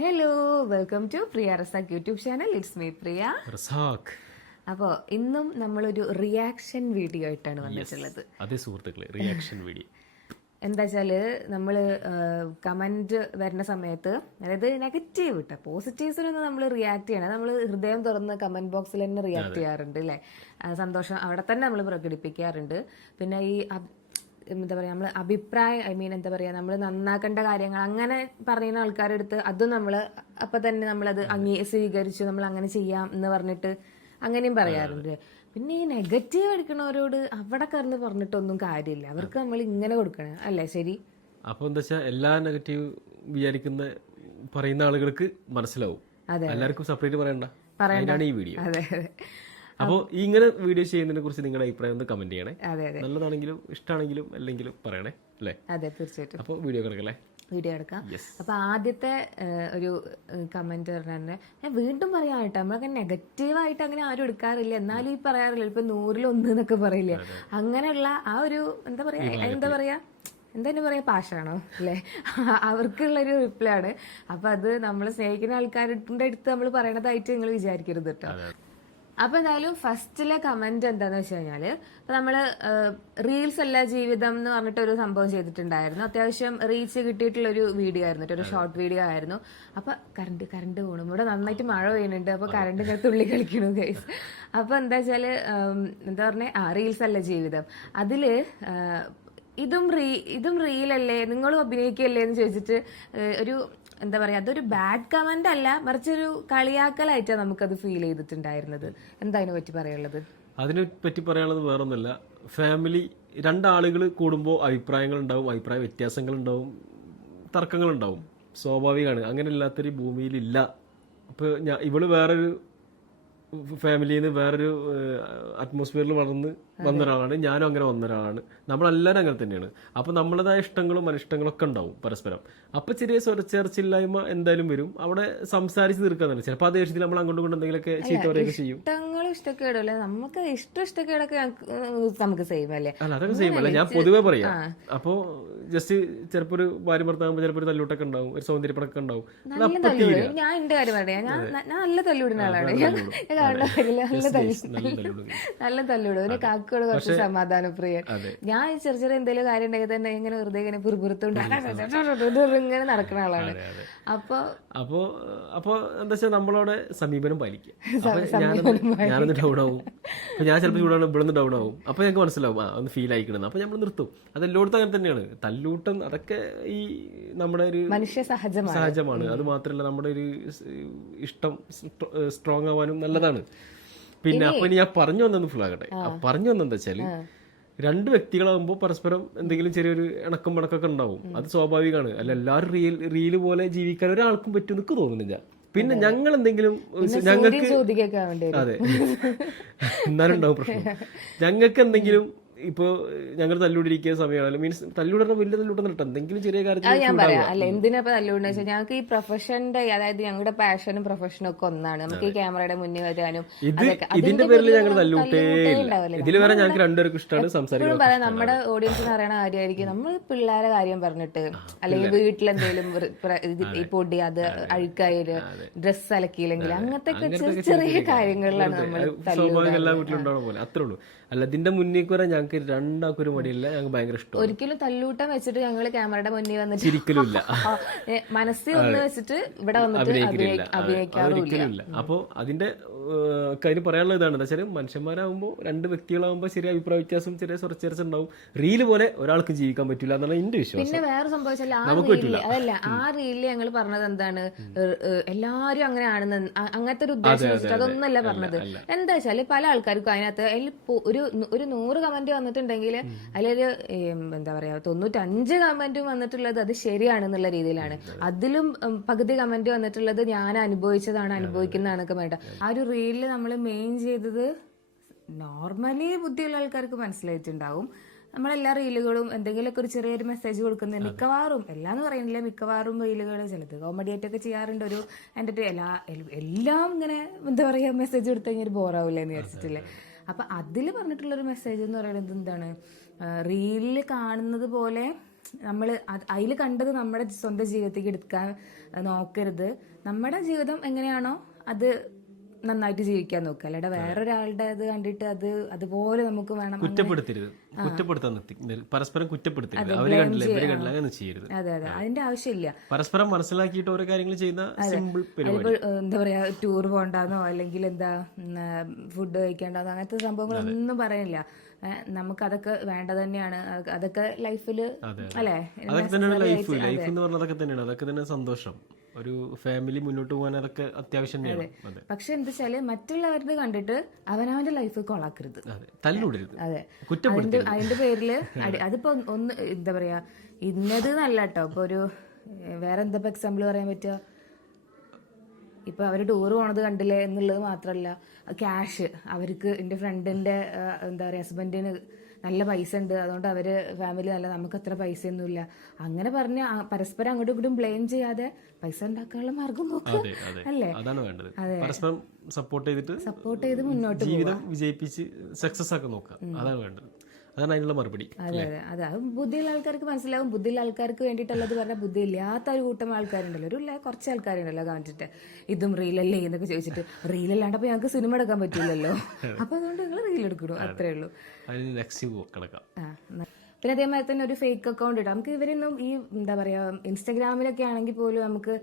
Hello welcome to Priya Razak YouTube channel it's me Priya Razak അപ്പോ ഇന്നും നമ്മളൊരു reaction video ആയിട്ടാണ് വന്നിട്ടുള്ളത്. അതെ സുഹൃത്തുക്കളെ റിയാക്ഷൻ വീഡിയോ എന്താ വെച്ചാൽ നമ്മൾ കമന്റ് വരുന്ന സമയത്ത് അതായത് നെഗറ്റീവ് ഇട്ട പോസിറ്റീവ്സിനൊന്നും നമ്മൾ റിയാക്ട് ചെയ്യണം നമ്മൾ ഹൃദയം തുറന്ന് കമന്റ് ബോക്സിൽ തന്നെ റിയാക്ട് ചെയ്യാറുണ്ട് അല്ലേ സന്തോഷം അവിടെ തന്നെ നമ്മൾ പ്രകടിപ്പിക്കാറുണ്ട്. പിന്നെ ഈ എന്താ പറയാ നമ്മൾ അഭിപ്രായം ഐ മീൻ എന്താ പറയാ നമ്മൾ നന്നാക്കേണ്ട കാര്യങ്ങൾ അങ്ങനെ പറയുന്ന ആൾക്കാരുടെ അടുത്ത് അതും നമ്മൾ അപ്പൊ തന്നെ നമ്മളത് അംഗീ സ്വീകരിച്ചു നമ്മൾ അങ്ങനെ ചെയ്യാം എന്ന് പറഞ്ഞിട്ട് അങ്ങനെയും പറയാറുണ്ട്. പിന്നെ ഈ നെഗറ്റീവ് എടുക്കണവരോട് അവിടെ കറന്ന് പറഞ്ഞിട്ടൊന്നും കാര്യമില്ല. അവർക്ക് നമ്മൾ ഇങ്ങനെ കൊടുക്കണം. അല്ലേ? ശരി. അപ്പൊ എന്താ വെച്ചാൽ എല്ലാ നെഗറ്റീവ് വിചാരിക്കുന്ന പറയുന്ന ആളുകൾക്ക് മനസ്സിലാവും. അതെ. എല്ലാവർക്കും സെപ്പറേറ്റ് പറയണ്ട. പറയാനാണ് ഈ വീഡിയോ. അതെ അതെ. അപ്പോൾ ഇങ്ങനെ വീഡിയോ ചെയ്യുന്നതിനെ കുറിച്ച് നിങ്ങളുടെ അഭിപ്രായം ഒന്ന് കമന്റ് ചെയ്യണേ. നല്ലതാണെങ്കിലും ഇഷ്ടമാണെങ്കിലും അല്ലെങ്കിലും പറയണേ അല്ലേ? അതെ തീർച്ചയായിട്ടും. അപ്പോൾ വീഡിയോ കിടക്കല്ലേ വീഡിയോ എടുക്കാം. അപ്പൊ ആദ്യത്തെ ഒരു കമന്റ് പറഞ്ഞാൽ ഞാൻ വീണ്ടും പറയാം കേട്ടോ നമ്മളൊക്കെ നെഗറ്റീവായിട്ട് അങ്ങനെ ആരും എടുക്കാറില്ല. എന്നാലും ഈ പറയാറില്ല. ഇപ്പൊ നൂറിൽ ഒന്ന് എന്നൊക്കെ പറയില്ല. അങ്ങനെയുള്ള ആ ഒരു എന്താ പറയാ എന്താ പറയാ എന്താ തന്നെ പറയാ പാഷാണോ അല്ലേ? അവർക്കുള്ള ഒരു റിപ്ലൈ ആണ്. അപ്പൊ അത് നമ്മൾ സ്നേഹിക്കുന്ന ആൾക്കാരുടെ അടുത്ത് നമ്മൾ പറയണതായിട്ട് നിങ്ങൾ വിചാരിക്കരുത് കേട്ടോ. അപ്പൊ എന്തായാലും ഫസ്റ്റിലെ കമന്റ് എന്താന്ന് വെച്ച് കഴിഞ്ഞാൽ ഇപ്പൊ നമ്മൾ റീൽസ് അല്ല ജീവിതം എന്ന് പറഞ്ഞിട്ട് ഒരു സംഭവം ചെയ്തിട്ടുണ്ടായിരുന്നു. അത്യാവശ്യം റീച്ച് കിട്ടിയിട്ടുള്ള ഒരു വീഡിയോ ആയിരുന്നു ഒരു ഷോർട്ട് വീഡിയോ ആയിരുന്നു. അപ്പൊ കറണ്ട് കറണ്ട് പോകണം ഇവിടെ നന്നായിട്ട് മഴ പെയ്യുന്നുണ്ട്. അപ്പൊ കറണ്ട് ഇങ്ങനെ തുള്ളി കളിക്കണു ഗൈസ് അപ്പൊ എന്താ വെച്ചാൽ എന്താ പറഞ്ഞേ? ആ റീൽസ് അല്ല ജീവിതം. അതിൽ ഇതും റീ ഇതും റീലല്ലേ നിങ്ങളും അഭിനയിക്കല്ലേ എന്ന് ചോദിച്ചിട്ട് ഒരു എന്താ പറയാ അതൊരു ബാഡ് കമന്റ് അല്ല മറിച്ച് ഒരു കളിയാക്കലായിട്ടാണ് നമുക്കത് ഫീൽ ചെയ്തിട്ടുണ്ടായിരുന്നത്. എന്താ അതിനെ പറ്റി പറയാനുള്ളത്? അതിനെ പറ്റി പറയാനുള്ളത് വേറൊന്നുമില്ല. ഫാമിലി രണ്ടാളുകൾ കൂടുമ്പോൾ അഭിപ്രായങ്ങൾ ഉണ്ടാവും അഭിപ്രായ വ്യത്യാസങ്ങൾ ഉണ്ടാവും തർക്കങ്ങൾ ഉണ്ടാവും സ്വാഭാവികമാണ് അങ്ങനെ ഇല്ലാത്തൊരു ഭൂമിയിലില്ല. അപ്പോൾ ഞാൻ ഇവൾ വേറൊരു ഫാമിലിയിൽ നിന്ന് വേറൊരു അറ്റ്മോസ്ഫിയറിൽ വളർന്ന് വന്ന ഒരാളാണ് ഞാനും അങ്ങനെ വന്ന ഒരാളാണ് നമ്മളെല്ലാവരും അങ്ങനെ തന്നെയാണ്. അപ്പം നമ്മളതായ ഇഷ്ടങ്ങളും അനിഷ്ടങ്ങളും ഒക്കെ ഉണ്ടാവും പരസ്പരം. അപ്പം ചെറിയ സ്വരച്ചേർച്ചില്ലായ്മ എന്തായാലും വരും. അവിടെ സംസാരിച്ച് തീർക്കാന്നാണ് ചിലപ്പോൾ ആ ദേഷ്യത്തിൽ നമ്മൾ അങ്ങോട്ടും ഇങ്ങോട്ടും എന്തെങ്കിലുമൊക്കെ ചീത്ത പറയുകയൊക്കെ ചെയ്യും. ഇഷ്ടങ്ങളും ഇഷ്ടക്കേടും നമുക്ക് ഇഷ്ടം ഇഷ്ടക്കേടൊക്കെ നമുക്ക് സെയിം അല്ലേ? അല്ല അതൊക്കെ സെയിം അല്ല. ഞാൻ പൊതുവേ പറയാം. അപ്പോ ജസ്റ്റ് ചിലപ്പോ ഒരു ഭാര്യ ഭർത്താകുമ്പോ ചിലപ്പോ ഒരു തല്ലൂട്ടൊക്കെ ഉണ്ടാവും ഒരു സൗന്ദര്യപ്പടക്കം ഉണ്ടാവും. നല്ല ഞാൻ എന്റെ കാര്യം പറയാം ഞാൻ ഞാൻ നല്ല തല്ലുവിടുന്ന ആളാണ്. ഞാൻ ഞാൻ നല്ല തല്ലൂട്. നല്ല. നല്ല തല്ലുവിടും പിന്നെ കുറച്ച് സമാധാന പ്രിയ ഞാൻ ഈ ചെറിയ ചെറിയ എന്തെങ്കിലും കാര്യം ഉണ്ടെങ്കിൽ തന്നെ ഇങ്ങനെ വെറുതെ ഇങ്ങനെ പിറുപിറുത്തുണ്ട് ഇങ്ങനെ നടക്കുന്ന ആളാണ്. അപ്പൊ അപ്പോ അപ്പോ എന്താ വെച്ചാൽ നമ്മളവിടെ സമീപനം പാലിക്കുക അപ്പൊ ഞാനൊന്ന് ഡൗൺ ആവും. അപ്പൊ ഞാൻ ചിലപ്പോൾ ചൂടാണ് ഇവിടെ നിന്ന് ഡൗൺ ആവും. അപ്പൊ ഞങ്ങൾക്ക് മനസ്സിലാവും. ആ ഒന്ന് ഫീൽ ആയിക്കണെന്ന് അപ്പൊ നമ്മൾ നിർത്തും. അത് എല്ലായിടത്തും അങ്ങനെ തന്നെയാണ്. തല്ലൂട്ടം അതൊക്കെ ഈ നമ്മുടെ ഒരു മനുഷ്യ സഹജമാണ്. സഹജമാണ്. അത് മാത്രമല്ല നമ്മുടെ ഒരു ഇഷ്ടം സ്ട്രോങ് ആവാനും നല്ലതാണ്. പിന്നെ അപ്പൊ ഇനി ഞാൻ പറഞ്ഞു വന്നെന്ന് ഫുൾ ആകട്ടെ. പറഞ്ഞു വന്നെന്താ വെച്ചാൽ രണ്ട് വ്യക്തികളാകുമ്പോൾ പരസ്പരം എന്തെങ്കിലും ചെറിയൊരു ഇണക്കം പിണക്കൊക്കെ ഉണ്ടാവും. അത് സ്വാഭാവികമാണ് അല്ല എല്ലാവരും റീൽ റീൽ പോലെ ജീവിക്കാൻ ഒരാൾക്കും പറ്റും എനിക്ക് തോന്നുന്നില്ല. പിന്നെ ഞങ്ങൾ എന്തെങ്കിലും ഞങ്ങൾക്ക് അതെ. എന്നാലും ഉണ്ടാവും പ്രശ്നം. ഞങ്ങൾക്ക് എന്തെങ്കിലും ഇപ്പോ ഞങ്ങൾ തല്ലൂടിയിരിക്കുന്ന സമയമാണ് മീൻസ് തല്ലൂടണ വലിയ തല്ലൂട്ടം എന്തെങ്കിലും ചെറിയ അത് കാര്യത്തിൽ ഞാൻ പറയാം. അല്ല എന്തിനാ ഇപ്പൊ തല്ലുകൊണ്ട് വെച്ചാൽ ഞങ്ങൾക്ക് ഈ പ്രൊഫഷന്റെ അതായത് ഞങ്ങളുടെ പാഷനും പ്രൊഫഷനും ഒക്കെ ഒന്നാണ്. നമുക്ക് ഈ ക്യാമറയുടെ മുന്നിൽ വരാനും ഇത് അതൊക്കെ. ഇതിന്റെ അതിന്റെ പേരിൽ പേരിൽ ഞങ്ങൾ തല്ലുകൂട്ടേ ഇല്ല. ഉണ്ടാവില്ല. ഇതിൽ വരെ ഞങ്ങൾക്ക് രണ്ടുപേർക്കും ഇഷ്ടമാണ് സംസാരിക്കുന്നത് എപ്പോഴും പറയാം നമ്മുടെ ഓഡിയൻസിന് അറിയണ കാര്യമായിരിക്കും. നമ്മൾ പിള്ളേരെ കാര്യം പറഞ്ഞിട്ട് അല്ലെങ്കിൽ വീട്ടിലെന്തെങ്കിലും വൃ- പ്ര- ഇത് ഈ പൊടി അത് അഴുക്കായത് ഡ്രസ്സ് അലക്കിയില്ലെങ്കിൽ അങ്ങനത്തെ ഒക്കെ ചെറിയ ചെറിയ കാര്യങ്ങളിലാണ് നമ്മൾ സ്വാഭാവികം എല്ലാ വീട്ടിലുണ്ടാവുന്ന പോലെ. അത്രേ ഉള്ളൂ. അല്ല ഇതിന്റെ മുന്നേക്ക് വരെ ഞങ്ങൾക്ക് രണ്ടാൾക്കും ഒരു മടിയില്ല. ഞങ്ങൾക്ക് ഭയങ്കര ഇഷ്ടമാണ്. ഒരിക്കലും തല്ലൂട്ടം വെച്ചിട്ട് ഞങ്ങൾ ക്യാമറയുടെ മുന്നിൽ വന്നിട്ട് ചിരിക്കലും ഇല്ല മനസ്സിൽ ഒന്ന് വെച്ചിട്ട് ഇവിടെ വന്നിട്ട് അഭിനയിക്കലില്ല അഭിനയി- ഒരിക്കലും ഇല്ല അപ്പോ അതിന്റെ അതിന് കാര്യം പറയാനുള്ള ഇതാണ്. എന്താ വെച്ചാൽ മനുഷ്യന്മാരാകുമ്പോൾ രണ്ട് വ്യക്തികളാകുമ്പോൾ ചെറിയ അഭിപ്രായ വ്യത്യാസം ചെറിയ സ്വരച്ചേർച്ച ഉണ്ടാവും റീൽ പോലെ ഒരാൾക്ക് ജീവിക്കാൻ പറ്റില്ല എന്നാണ് എന്റെ വിശ്വാസം. പിന്നെ വേറെ സംഭവിച്ചാൽ ആ റീൽ അതല്ല ആ റീലിൽ ഞങ്ങൾ പറഞ്ഞത് എന്താണ്? എല്ലാരും അങ്ങനെ ആണെന്ന് അങ്ങനത്തെ ഒരു ഉദ്ദേശം വെച്ചിട്ട് അതൊന്നല്ല പറഞ്ഞത്. എന്താ വെച്ചാൽ പല ആൾക്കാർക്കും അതിനകത്ത് ഒരു ഒരു നൂറ് കമന്റ് വന്നിട്ടുണ്ടെങ്കിൽ അതിലൊരു എന്താ പറയാ തൊണ്ണൂറ്റഞ്ച് കമന്റും വന്നിട്ടുള്ളത് അത് ശരിയാണെന്നുള്ള രീതിയിലാണ്. അതിലും പകുതി കമന്റ് വന്നിട്ടുള്ളത് ഞാൻ അനുഭവിച്ചതാണ് അനുഭവിക്കുന്നതാണ് വേണ്ട ആ ഒരു റീലിൽ നമ്മൾ മെയിൻ ചെയ്തത് നോർമലി ബുദ്ധിയുള്ള ആൾക്കാർക്ക് മനസ്സിലായിട്ടുണ്ടാവും. നമ്മളെല്ലാ റീലുകളും എന്തെങ്കിലുമൊക്കെ ഒരു ചെറിയൊരു മെസ്സേജ് കൊടുക്കുന്നത് മിക്കവാറും എല്ലാം എന്ന് പറയുന്നില്ല മിക്കവാറും റീലുകൾ ചിലത് കോമഡി ആയിട്ടൊക്കെ ചെയ്യാറുണ്ട്. ഒരു എന്റെ എല്ലാ എല്ലാം ഇങ്ങനെ എന്താ പറയുക മെസ്സേജ് കൊടുത്തു കഴിഞ്ഞാൽ ബോറാവില്ല എന്ന് വിചാരിച്ചിട്ടില്ലേ? അപ്പൊ അതിൽ പറഞ്ഞിട്ടുള്ളൊരു മെസ്സേജ് എന്ന് പറയുന്നത് എന്താണ്? റീലിൽ കാണുന്നത് പോലെ നമ്മൾ അതിൽ കണ്ടത് നമ്മുടെ സ്വന്തം ജീവിതത്തേക്ക് എടുക്കാൻ നോക്കരുത്. നമ്മുടെ ജീവിതം എങ്ങനെയാണോ അത് നന്നായിട്ട് ജീവിക്കാൻ നോക്കുക. അല്ലാതെ വേറൊരാളുടെ അത് കണ്ടിട്ട് അത് അതുപോലെ നമുക്ക് വേണം കുറ്റപ്പെടുത്തരുത്. കുറ്റപ്പെടുത്താൻ പരസ്പരം കുറ്റപ്പെടുത്തരുത്. അവർ കണ്ടില്ല? ഇവർ കണ്ടില്ല? അങ്ങനെ ചെയ്യരുത്. അതെ അതെ. അതിന്റെ ആവശ്യമില്ല. പരസ്പരം മനസ്സിലാക്കിയിട്ട് ഓരോ കാര്യങ്ങൾ ചെയ്യുന്ന സിമ്പിൾ എന്താ പറയാ ടൂർ പോകണ്ടെന്നോ അല്ലെങ്കിൽ എന്താ ഫുഡ് കഴിക്കേണ്ടെന്നോ? അങ്ങനത്തെ സംഭവങ്ങളൊന്നും ഒന്നും പറയുന്നില്ല നമുക്ക് അതൊക്കെ വേണ്ട തന്നെയാണ് അതൊക്കെ ലൈഫിൽ അല്ലേ? അതൊക്കെ തന്നെയാണ് ലൈഫ് ലൈഫ് എന്ന് പറഞ്ഞാൽ അതൊക്കെ തന്നെയാണ്. അതൊക്കെ തന്നെ സന്തോഷം. ഒരു ഫാമിലി മുന്നോട്ട് പോകാൻ അതൊക്കെ അത്യാവശ്യം തന്നെയാണ്. പക്ഷെ എന്താ വെച്ചാൽ മറ്റുള്ളവരുടെ കണ്ടിട്ട് അവനവന്റെ ലൈഫ് കൊളാക്കരുത്. അതെ. അതിന്റെ അതിന്റെ പേരിൽ അതിപ്പോ ഒന്ന് എന്താ പറയാ ഇന്നത് നല്ല കേട്ടോ ഇപ്പൊ ഒരു വേറെ എന്താ എക്സാമ്പിൾ പറയാൻ പറ്റുക? ഇപ്പൊ അവർ ടൂർ പോണത് കണ്ടില്ലേ എന്നുള്ളത് മാത്രല്ല. ക്യാഷ് അവർക്ക് എന്റെ ഫ്രണ്ടിന്റെ എന്താ പറയാ ഹസ്ബൻഡിന് നല്ല പൈസ ഉണ്ട് അതുകൊണ്ട് അവർ ഫാമിലി നല്ല നമുക്ക് അത്ര പൈസ ഒന്നുമില്ല അങ്ങനെ പറഞ്ഞ് പരസ്പരം അങ്ങോട്ടും ഇങ്ങോട്ടും ബ്ലെയിം ചെയ്യാതെ പൈസ ഉണ്ടാക്കാനുള്ള മാർഗം നോക്കുക അല്ലേ? അതാണ് വേണ്ടത്. പരസ്പരം സപ്പോർട്ട് ചെയ്തിട്ട് സപ്പോർട്ട് ചെയ്ത് മുന്നോട്ട് ജീവിതം വിജയിപ്പിച്ച് സക്സസ് ആക്കി നോക്കുക. അതാണ് വേണ്ടത്. അതാണ് അതിനുള്ള മറുപടി അതെ അതെ. അതെ അത് ബുദ്ധിയുള്ള ആൾക്കാർക്ക് മനസ്സിലാവും. ബുദ്ധിയുള്ള ആൾക്കാർക്ക് വേണ്ടിയിട്ടുള്ളത് പറഞ്ഞാൽ ബുദ്ധി ഇല്ലാത്ത ഒരു കൂട്ടം ആൾക്കാരുണ്ടല്ലോ. ഒരു കുറച്ച് ആൾക്കാരുണ്ടല്ലോ കാണിച്ചിട്ട് ഇതും അല്ലേ എന്നൊക്കെ ചോദിച്ചിട്ട് റീലല്ലാണ്ടപ്പോ ഞങ്ങൾക്ക് സിനിമ എടുക്കാൻ പറ്റില്ലല്ലോ അപ്പൊ അതുകൊണ്ട് നിങ്ങൾ റീൽ എടുക്കണു അത്രേ ഉള്ളൂ. പിന്നെ അതേമാതിരി തന്നെ ഒരു ഫേക്ക് അക്കൗണ്ട് ഇടാം. നമുക്ക് ഇവരൊന്നും ഈ എന്താ പറയാ ഇൻസ്റ്റാഗ്രാമിലൊക്കെ ആണെങ്കിൽ പോലും നമുക്ക്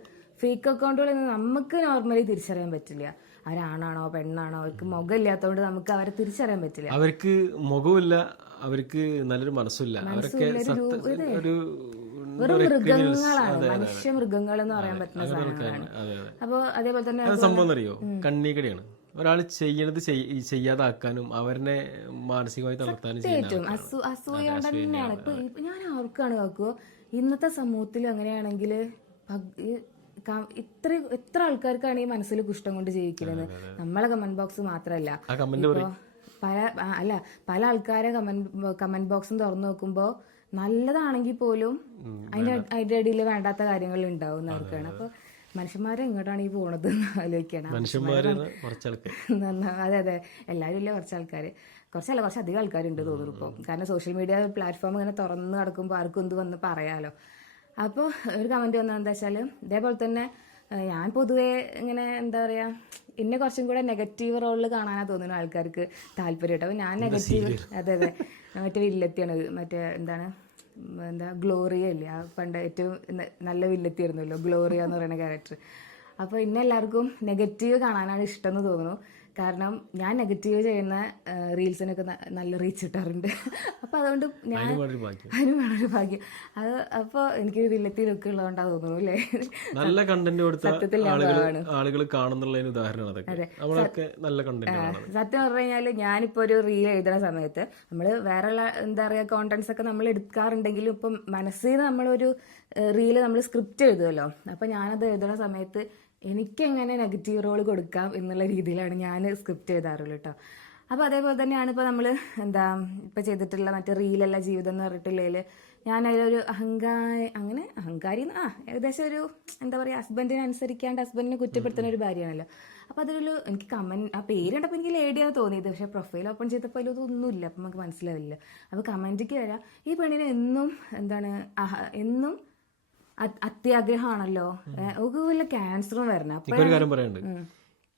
ഫേക്ക് അക്കൗണ്ടുകളൊന്നും നമുക്ക് നോർമലി തിരിച്ചറിയാൻ പറ്റില്ല. അവരാണാണോ പെണ്ണാണോ അവർക്ക് മുഖമില്ലാത്തതുകൊണ്ട് നമുക്ക് അവരെ തിരിച്ചറിയാൻ പറ്റില്ല. അവർക്ക് മുഖമില്ല അവർക്ക് നല്ലൊരു മനസ്സില്ല അവരൊക്കെ ഒരു മൃഗങ്ങളാണ്. മനുഷ്യ മൃഗങ്ങൾ എന്ന് പറയാൻ പറ്റുന്ന സാധനങ്ങളാണ്. അതെ അതേപോലെ തന്നെ സംഭവം അറിയോ കണ്ണീകടിയാണ്. ഒരാൾ ചെയ്യണത് ചെയ്- ചെയ്യാതാക്കാനും അവരെ മാനസികമായി തളർത്താനും അസൂ അസൂയ കൊണ്ട് തന്നെയാണ് ഇപ്പൊ ഞാൻ ആർക്കാണ് നോക്കുവോ ഇന്നത്തെ സമൂഹത്തിൽ അങ്ങനെയാണെങ്കിൽ ഇത്ര എത്ര ആൾക്കാർക്കാണ് ഈ മനസ്സിൽ കുഷ്ടം കൊണ്ട് ജീവിക്കുന്നത്. നമ്മളെ കമന്റ് ബോക്സ് മാത്രമല്ല. പല അല്ല പല ആൾക്കാരെ കമന്റ് കമന്റ് ബോക്സും തുറന്നു നോക്കുമ്പോ നല്ലതാണെങ്കിൽ പോലും അതിന്റെ അതിന്റെ ഇടയിൽ വേണ്ടാത്ത കാര്യങ്ങൾ ഉണ്ടാവും അവർക്കാണ് അപ്പൊ മനുഷ്യന്മാരെ എങ്ങോട്ടാണ് ഈ പോണത് എന്ന് ആലോചിക്കണം. അതെ അതെ. എല്ലാവരും ഇല്ല കുറച്ച് ആൾക്കാർ കുറച്ചല്ല കുറച്ച് അധികം ആൾക്കാരുണ്ട് തോന്നുന്നു ഇപ്പോൾ കാരണം സോഷ്യൽ മീഡിയ പ്ലാറ്റ്ഫോം ഇങ്ങനെ തുറന്ന് നടക്കുമ്പോൾ ആർക്കും എന്ത് വന്ന് പറയാലോ. അപ്പോൾ ഒരു കമന്റ് വന്നത് എന്താ വെച്ചാൽ ഇതേപോലെ തന്നെ ഞാൻ പൊതുവേ ഇങ്ങനെ എന്താ പറയാ എന്നെ കുറച്ചും കൂടെ നെഗറ്റീവ് റോളിൽ കാണാനാ തോന്നുന്നു ആൾക്കാർക്ക് താല്പര്യം കേട്ടോ അപ്പോൾ ഞാൻ നെഗറ്റീവ് അതെ അതെ. മറ്റേ വില്ലത്തിയാണ്. മറ്റേ എന്താണ്? എന്താ? ഗ്ലോറിയ ഇല്ലേ? ആ പണ്ട് ഏറ്റവും നല്ല നല്ല വില്ലത്തിയായിരുന്നല്ലോ ഗ്ലോറിയ എന്ന് പറയുന്ന ക്യാരക്ടർ അപ്പോൾ ഇന്നെല്ലാവർക്കും നെഗറ്റീവ് കാണാനാണ് ഇഷ്ടം എന്ന് തോന്നുന്നു. കാരണം ഞാൻ നെഗറ്റീവ് ചെയ്യുന്ന റീൽസിനൊക്കെ നല്ല റീച്ച് കിട്ടാറുണ്ട്. അപ്പോൾ അതുകൊണ്ട് ഞാൻ അതിന് വേണ്ടി ഭാഗ്യം. അതിന് വേണൊരു ഭാഗ്യം. അത് അപ്പോൾ എനിക്ക് റിലേറ്റീവൊക്കെ ഉള്ളതുകൊണ്ടാ തോന്നുന്നു അല്ലേ? നല്ല കണ്ടന്റ് സത്യത്തിൽ ആളുകൾ കാണുന്നുള്ളതിന് ഉദാഹരണമാണ് നല്ല സത്യം പറഞ്ഞു കഴിഞ്ഞാൽ ഞാനിപ്പോൾ ഒരു റീൽ എഴുതുന്ന സമയത്ത് നമ്മൾ വേറെ എന്താ പറയുക കോണ്ടന്റ്സ് ഒക്കെ നമ്മൾ എടുക്കാറുണ്ടെങ്കിലും ഇപ്പം മനസ്സിൽ നമ്മളൊരു റീൽ നമ്മൾ സ്ക്രിപ്റ്റ് എഴുതുമല്ലോ അപ്പം ഞാനത് എഴുതുന്ന സമയത്ത് എനിക്കെങ്ങനെ നെഗറ്റീവ് റോൾ കൊടുക്കാം എന്നുള്ള രീതിയിലാണ് ഞാൻ സ്ക്രിപ്റ്റ് എഴുതാറുള്ളൂ കേട്ടോ അപ്പോൾ അതേപോലെ തന്നെയാണ് ഇപ്പോൾ നമ്മൾ എന്താ ഇപ്പോൾ ചെയ്തിട്ടുള്ള മറ്റേ റീലല്ല ജീവിതം എന്ന് പറഞ്ഞിട്ടുള്ളതിൽ ഞാൻ അതിലൊരു അഹങ്കാരി അങ്ങനെ അഹങ്കാരി ആ ഏകദേശം ഒരു എന്താ പറയുക ഹസ്ബൻഡിനെ അനുസരിക്കാണ്ട് ഹസ്ബൻഡിനെ കുറ്റപ്പെടുത്തുന്ന ഒരു ഭാര്യയാണല്ലോ. അപ്പോൾ അതിലൊരു എനിക്ക് കമന്റ് ആ പേര് കണ്ടപ്പോൾ എനിക്ക് ലേഡിയാണ് തോന്നിയത്. പക്ഷേ പ്രൊഫൈൽ ഓപ്പൺ ചെയ്തപ്പോൾ അതിലൊതൊന്നുമില്ല അപ്പം നമുക്ക് മനസ്സിലാവില്ല. അപ്പോൾ കമന്റിക്ക് വരാം. ഈ പെണ്ണിനെ എന്നും എന്താണ് എന്നും അത്യാഗ്രഹമാണല്ലോ. ഓക്ക് വല്ല ക്യാൻസറും വരണം. ഒരു കാര്യം പറയാനുണ്ട്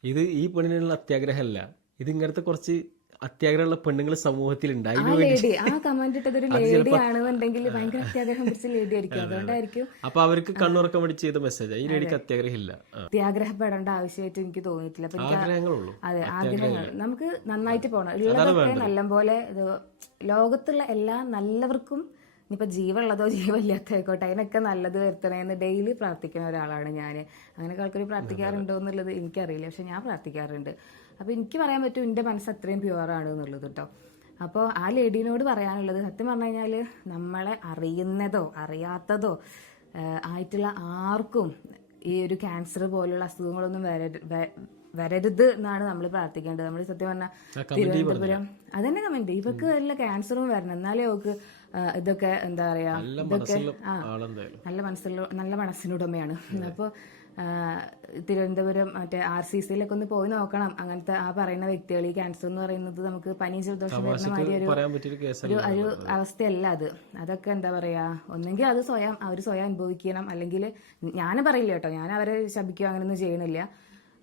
ഇത് ഈ പെണ്ണിനുള്ള അത്യാഗ്രഹമല്ല. ഇത് ഇങ്ങനത്തെ കുറച്ച് അത്യാഗ്രഹമുള്ള പെണ്ണുങ്ങൾ സമൂഹത്തിൽ ആ ലേഡി ആ കമന്റ് ഇട്ടത് ഒരു ലേഡി ആണെന്നുണ്ടെങ്കിൽ ഭയങ്കര അത്യാഗ്രഹം പിടിച്ച ലേഡി ആയിരിക്കും. അതുകൊണ്ടായിരിക്കും അപ്പൊ അവർക്ക് കണ്ണുറക്കം അടിച്ച് ചെയ്ത മെസ്സേജ് ഈ ലേഡിക്ക് അത്യാഗ്രഹം ഇല്ല ആ. അത്യാഗ്രഹപ്പെടേണ്ട ആവശ്യമായിട്ട് എനിക്ക് തോന്നിയിട്ടില്ല. അപ്പൊ അതെ ആഗ്രഹങ്ങൾ. നമുക്ക് നന്നായിട്ട് പോകണം ഉള്ളതൊക്കെ നല്ലപോലെ ലോകത്തുള്ള എല്ലാ നല്ലവർക്കും ഇനിയിപ്പോ ജീവുള്ളതോ ജീവല്ലാത്ത ആയിക്കോട്ടെ അതിനൊക്കെ നല്ലത് വരുത്തണേന്ന് ഡെയിലി പ്രാർത്ഥിക്കുന്ന ഒരാളാണ് ഞാൻ അങ്ങനെ ആൾക്കാർ പ്രാർത്ഥിക്കാറുണ്ടോ എന്നുള്ളത് എനിക്കറിയില്ല പക്ഷെ ഞാൻ പ്രാർത്ഥിക്കാറുണ്ട്. അപ്പോൾ എനിക്ക് പറയാൻ പറ്റും എന്റെ മനസ്സ് അത്രയും പ്യുവറാണ് എന്നുള്ളത് കേട്ടോ അപ്പോൾ ആ ലേഡീനോട് പറയാനുള്ളത് സത്യം പറഞ്ഞു കഴിഞ്ഞാൽ നമ്മളെ അറിയുന്നതോ അറിയാത്തതോ ആയിട്ടുള്ള ആർക്കും ഈ ഒരു ക്യാൻസർ പോലുള്ള അസുഖങ്ങളൊന്നും വരരുത് വ- വരരുത് എന്നാണ് നമ്മൾ പ്രാർത്ഥിക്കേണ്ടത്. നമ്മൾ സത്യം പറഞ്ഞാൽ തിരുവനന്തപുരം അതന്നെ കമന്റ്. ഇവക്ക് വല്ല ക്യാൻസറും വരണം. എന്നാലേ അവക്ക് ഇതൊക്കെ എന്താ പറയാ ഇതൊക്കെ ആ നല്ല മനസ്സുള്ള നല്ല മനസ്സിനുടമയാണ്. അപ്പോൾ തിരുവനന്തപുരം മറ്റേ ആർ സി സിയിലൊക്കെ ഒന്ന് പോയി നോക്കണം. അങ്ങനത്തെ ആ പറയുന്ന വ്യക്തികൾ ഈ ക്യാൻസർ എന്ന് പറയുന്നത് നമുക്ക് പനി ജലദോഷം വരുന്ന മാതിരി ഒരു ഒരു അവസ്ഥയല്ല അത്. അതൊക്കെ എന്താ പറയാ ഒന്നെങ്കിൽ അത് സ്വയം അവർ സ്വയം അനുഭവിക്കണം. അല്ലെങ്കിൽ ഞാൻ പറയില്ല കേട്ടോ. ഞാൻ അവരെ ശപിക്കുകയോ അങ്ങനെയൊന്നും ചെയ്യണില്ല.